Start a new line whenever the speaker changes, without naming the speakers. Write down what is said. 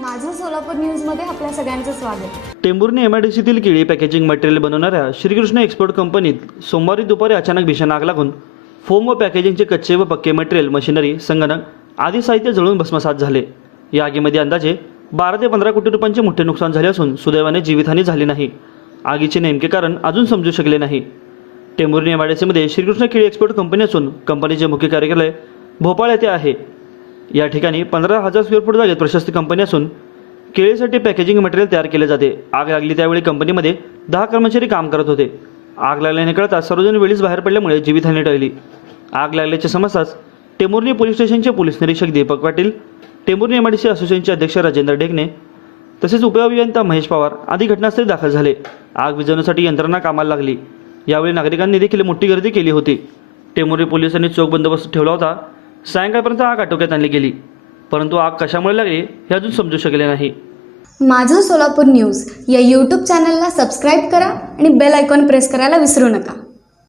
माझं सोलापूर न्यूजमध्ये आपल्या सगळ्यांचं स्वागत.
टेंभुर्णी एमआयडीसीतील केळी पॅकेजिंग मटेरियल बनवणाऱ्या श्रीकृष्ण एक्सपोर्ट कंपनीत सोमवारी दुपारी अचानक भीषण आग लागून फोम व पॅकेजिंगचे कच्चे व पक्के मटेरियल मशिनरी संगणक आदी साहित्य जळून भस्मसात झाले. या आगीमध्ये अंदाजे बारा ते पंधरा कोटी रुपयांचे मोठे नुकसान झाले असून सुदैवाने जीवितहानी झाली नाही. आगीचे नेमके कारण अजून समजू शकले नाही. टेंभुर्णी एमआयडीसीमध्ये श्रीकृष्ण केळी एक्सपोर्ट कंपनी असून कंपनीचे मुख्य कार्यालय भोपाळ येथे आहे. या ठिकाणी पंधरा हजार स्क्वेअर फूट जागेत प्रशस्त कंपनी असून केळीसाठी पॅकेजिंग मटेरियल तयार केले जाते. आग लागली त्यावेळी कंपनीमध्ये दहा कर्मचारी काम करत होते. आग लागल्याने कळता सर्वजण वेळीच बाहेर पडल्यामुळे जीवितहानी टळली. आग लागल्याचे समजताच टेंभुर्णी पोलीस स्टेशनचे पोलीस निरीक्षक दीपक पाटील टेंभुर्णी एमआयडीसी असोसिएशनचे अध्यक्ष राजेंद्र डेगणे तसेच उपअभियंता महेश पवार आदी घटनास्थळी दाखल झाले. आग विजवण्यासाठी यंत्रणा कामाला लागली. यावेळी नागरिकांनी देखील मोठी गर्दी केली होती. टेंभुर्णी पोलिसांनी चोख बंदोबस्त ठेवला होता. सायंकाळपर्यंत आग आटोक्यात आणली गेली. परंतु आग कशामुळे लागली हे अजून समजू शकले नाही.
माझं सोलापूर न्यूज या यूट्यूब चॅनलला सबस्क्राईब करा आणि बेल आयकॉन प्रेस करायला विसरू नका.